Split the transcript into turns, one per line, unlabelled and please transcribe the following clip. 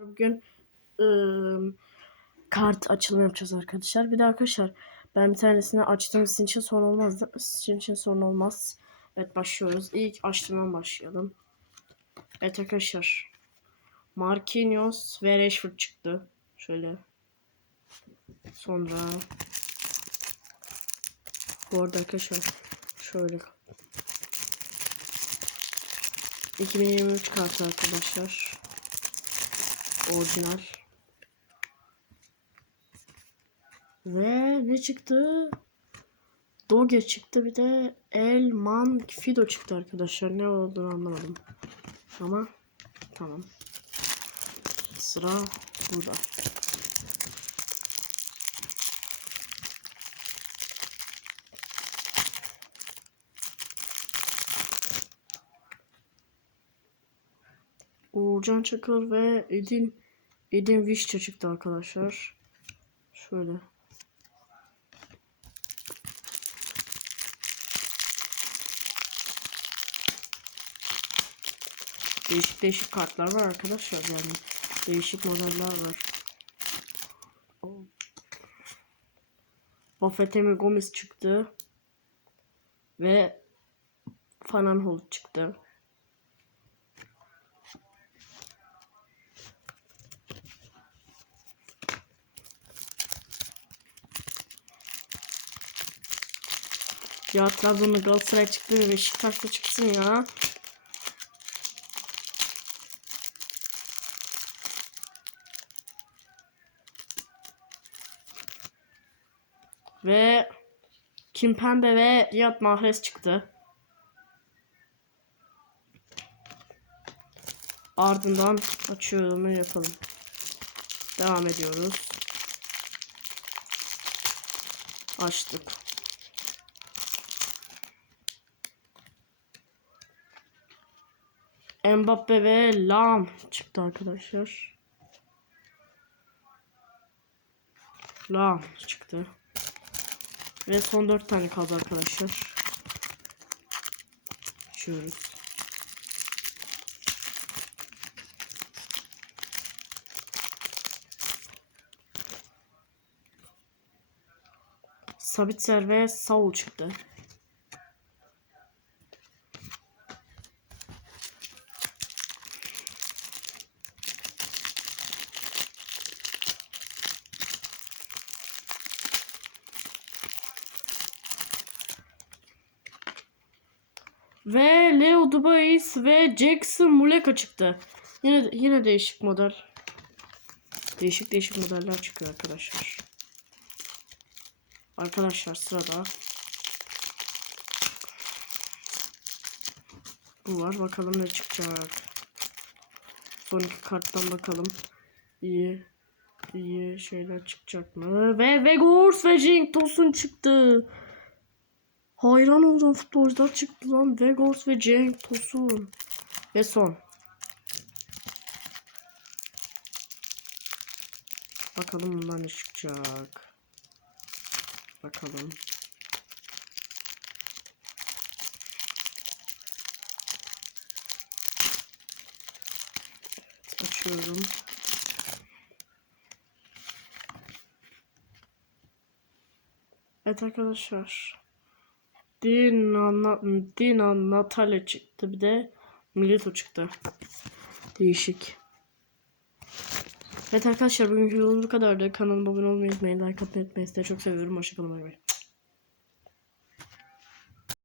Bugün ıı, kart açılımı yapacağız arkadaşlar. Bir de arkadaşlar ben bir tanesini açtım. Sizin için sorun olmaz. Sizin için sorun olmaz. Evet başlıyoruz. İlk açtığımdan başlayalım. Evet arkadaşlar. Marquinhos ve Rashford çıktı. Şöyle. Sonra bu arada arkadaşlar şöyle 2023 kartı arkadaşlar. Orijinal. Ve ne çıktı? Doge çıktı bir de Elman Fido çıktı arkadaşlar. Ne olduğunu anlamadım. Ama tamam. Sıra burada. Uğurcan Çakır ve Edin Edin Vişça çıktı arkadaşlar. Şöyle. Değişik değişik kartlar var arkadaşlar yani. Değişik modeller var. Buffett'e Gomez çıktı. Ve Fanan Holt çıktı. Ya Trabzon'da Galatasaray çıktı ve Beşiktaş'ta çıksın ya. Ve Kimpembe ve Riyad Mahrez çıktı. Ardından açıyorum yapalım. Devam ediyoruz. Açtık. Mbappe ve Lam çıktı arkadaşlar. Lam çıktı. Ve son 4 tane kaldı arkadaşlar. Açıyoruz. Sabitzer ve Saul çıktı. Ve Leo Dubais ve Jackson Muleka çıktı. Yine yine değişik model. Değişik değişik modeller çıkıyor arkadaşlar. Arkadaşlar sırada bu var. Bakalım ne çıkacak. Son iki karttan bakalım. İyi. iyi şeyler çıkacak mı? Ve Vegors ve Cenk Tosun çıktı. Hayran olduğum futbolcular çıktı lan. Vegors ve Cenk Tosun. Ve son. Bakalım bundan ne çıkacak. Bakalım. Açıyorum. Evet arkadaşlar. Dina, Dina Natalya çıktı. Bir de Milito çıktı. Değişik. Evet arkadaşlar bugünkü videomuz bu kadardı. Kanalıma abone olmayı unutmayın. Like atmayı unutmayın. Sizi çok seviyorum. Hoşçakalın. Bay bay.